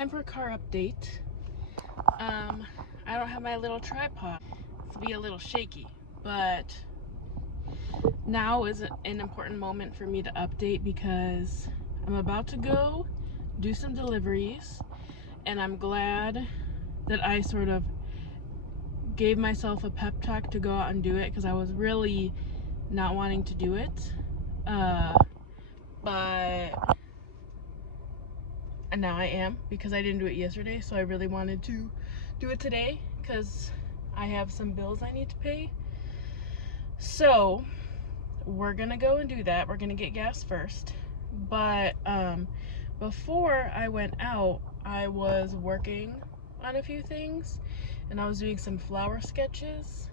time for a car update. I don't have my little tripod. It's be a little shaky, but now is an important moment for me to update because I'm about to go do some deliveries, and I'm glad that I sort of gave myself a pep talk to go out and do it, because I was really not wanting to do it, but now I am, because I didn't do it yesterday. So I really wanted to do it today because I have some bills I need to pay. So we're gonna go and do that. We're gonna get gas first, but before I went out, I was working on a few things, and I was doing some flower sketches,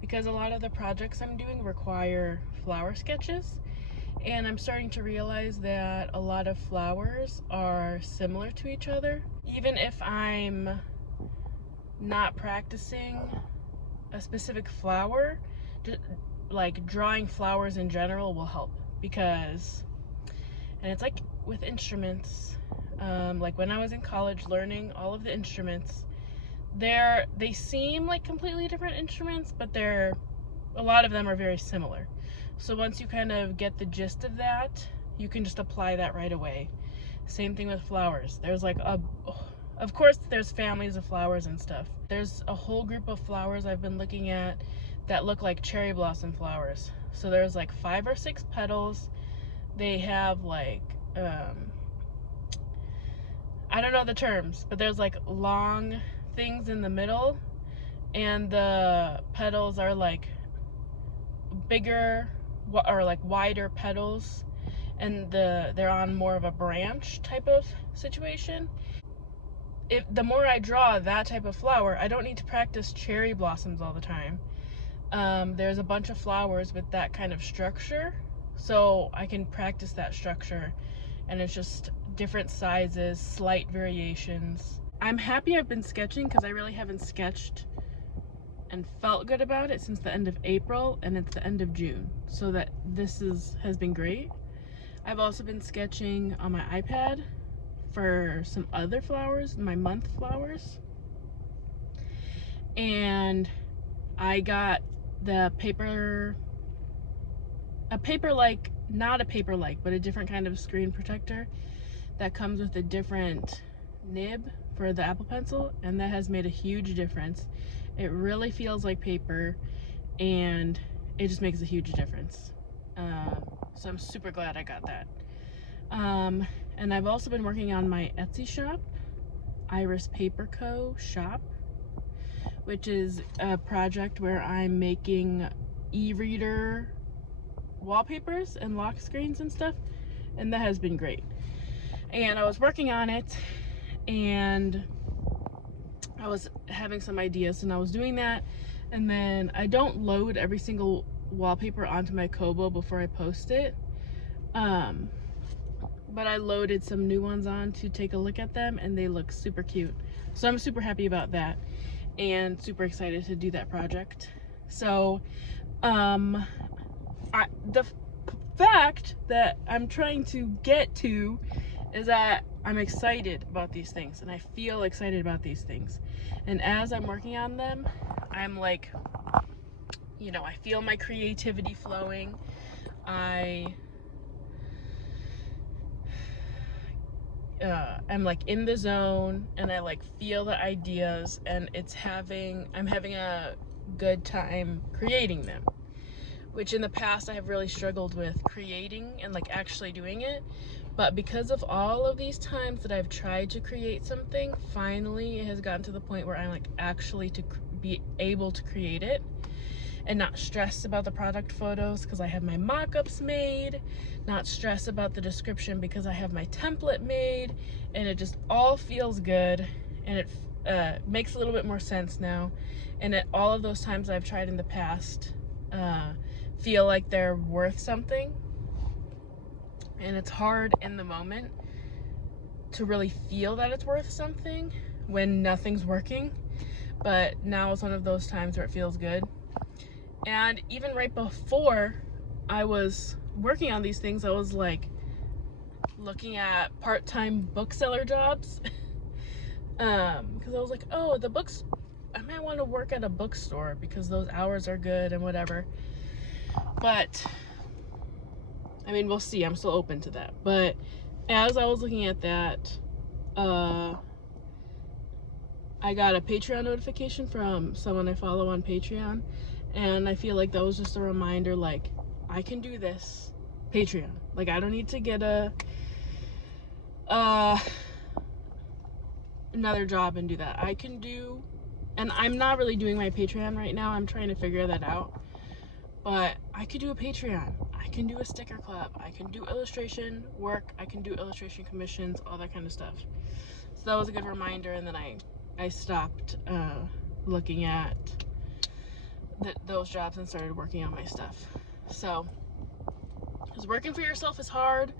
because a lot of the projects I'm doing require flower sketches, and I'm starting to realize that a lot of flowers are similar to each other. Even if I'm not practicing a specific flower, like drawing flowers in general will help, because, and it's like with instruments, like when I was in college learning all of the instruments, they seem like completely different instruments, but a lot of them are very similar. So once you kind of get the gist of that, you can just apply that right away. Same thing with flowers. There's like of course there's families of flowers and stuff. There's a whole group of flowers I've been looking at that look like cherry blossom flowers. So there's like 5 or 6 petals. They have like, I don't know the terms, but there's like long things in the middle, and the petals are like bigger or like wider petals, and they're on more of a branch type of situation. The more I draw that type of flower, I don't need to practice cherry blossoms all the time. There's a bunch of flowers with that kind of structure, so I can practice that structure, and it's just different sizes, slight variations. I'm happy I've been sketching, because I really haven't sketched and felt good about it since the end of April, and it's the end of June, so that this has been great. I've also been sketching on my iPad for some other flowers, my month flowers, and I got the not a paper-like, but a different kind of screen protector that comes with a different nib for the Apple Pencil, and that has made a huge difference. It really feels like paper, and it just makes a huge difference. So I'm super glad I got that. And I've also been working on my Etsy shop, Iris Paper Co. shop, which is a project where I'm making e-reader wallpapers and lock screens and stuff, and that has been great. And I was working on it, and I was having some ideas, and I was doing that, and then I don't load every single wallpaper onto my Kobo before I post it, but I loaded some new ones on to take a look at them, and they look super cute. So I'm super happy about that, and super excited to do that project. So the fact that I'm trying to get to is that I'm excited about these things, and I feel excited about these things, and as I'm working on them, I'm like, you know, I feel my creativity flowing. I'm like in the zone, and I like feel the ideas, and I'm having a good time creating them, which in the past I have really struggled with creating and like actually doing it. But because of all of these times that I've tried to create something, finally it has gotten to the point where I'm like actually to be able to create it and not stress about the product photos because I have my mock-ups made, not stress about the description because I have my template made, and it just all feels good, and it makes a little bit more sense now. And all of those times I've tried in the past feel like they're worth something, and it's hard in the moment to really feel that it's worth something when nothing's working, but now it's one of those times where it feels good. And even right before I was working on these things, I was like looking at part-time bookseller jobs. Because I was like, oh, the books, I might want to work at a bookstore because those hours are good and whatever. But I mean, we'll see. I'm still open to that. But as I was looking at that, I got a Patreon notification from someone I follow on Patreon, and I feel like that was just a reminder, like, I can do this. Patreon. Like, I don't need to get another job and do that. I can do, and I'm not really doing my Patreon right now. I'm trying to figure that out. But I could do a Patreon. I can do a sticker club. I can do illustration work. I can do illustration commissions, all that kind of stuff. So that was a good reminder, and then I stopped looking at those jobs and started working on my stuff. So, because working for yourself is hard,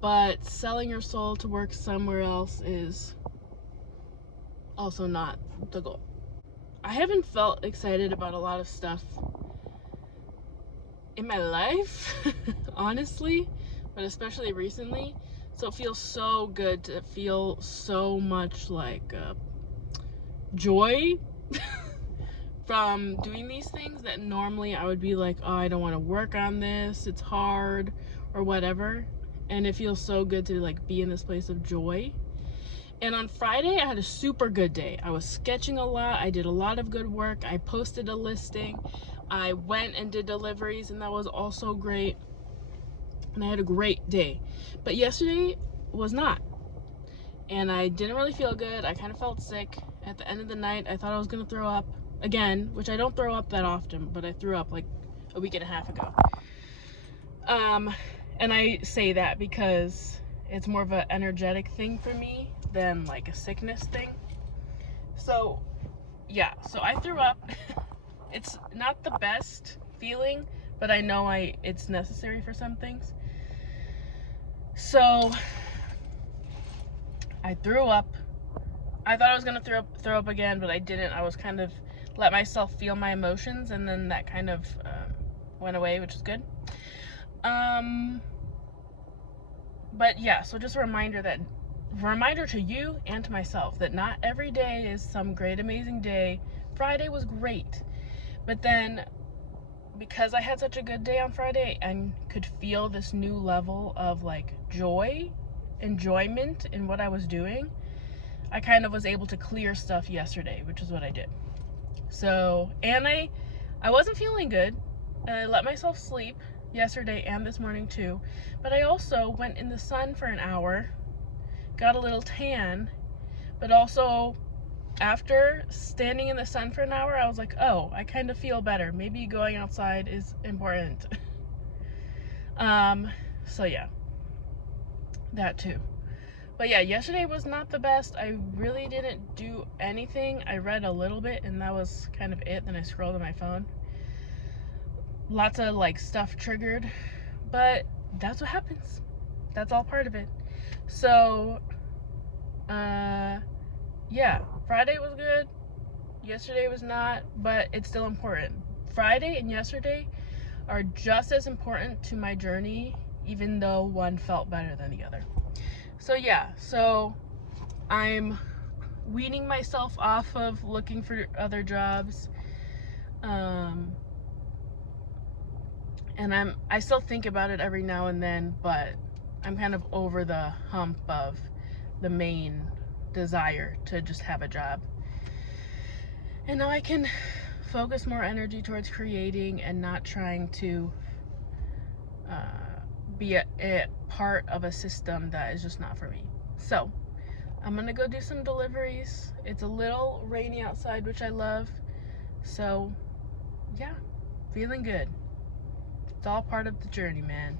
but selling your soul to work somewhere else is also not the goal. I haven't felt excited about a lot of stuff in my life, honestly, but especially recently. So it feels so good to feel so much like joy from doing these things that normally I would be like, oh, I don't want to work on this, it's hard, or whatever. And it feels so good to like be in this place of joy. And on Friday, I had a super good day. I was sketching a lot. I did a lot of good work. I posted a listing. I went and did deliveries, and that was also great. And I had a great day. But yesterday was not. And I didn't really feel good. I kind of felt sick. At the end of the night, I thought I was going to throw up again, which I don't throw up that often, but I threw up like a week and a half ago. And I say that because it's more of an energetic thing for me than like a sickness thing. So yeah, so I threw up. It's not the best feeling, but I know it's necessary for some things. So I threw up. I thought I was gonna throw up again, but I didn't. I was kind of let myself feel my emotions, and then that kind of went away, which is good. But yeah, so just a reminder to you and to myself that not every day is some great amazing day. Friday was great, but then because I had such a good day on Friday and could feel this new level of like enjoyment in what I was doing, I kind of was able to clear stuff yesterday, which is what I did. So, and I wasn't feeling good, and I let myself sleep yesterday and this morning too, but I also went in the sun for an hour, got a little tan, but also after standing in the sun for an hour, I was like, oh, I kind of feel better. Maybe going outside is important. So yeah, that too. But yeah, yesterday was not the best. I really didn't do anything. I read a little bit, and that was kind of it. Then I scrolled on my phone. Lots of like stuff triggered, but that's what happens. That's all part of it. So yeah, Friday was good, yesterday was not, but it's still important. Friday and yesterday are just as important to my journey, even though one felt better than the other. So yeah, so I'm weaning myself off of looking for other jobs, and I still think about it every now and then, but I'm kind of over the hump of the main desire to just have a job. And now I can focus more energy towards creating and not trying to be a part of a system that is just not for me. So I'm gonna go do some deliveries. It's a little rainy outside, which I love. So yeah, feeling good. It's all part of the journey, man.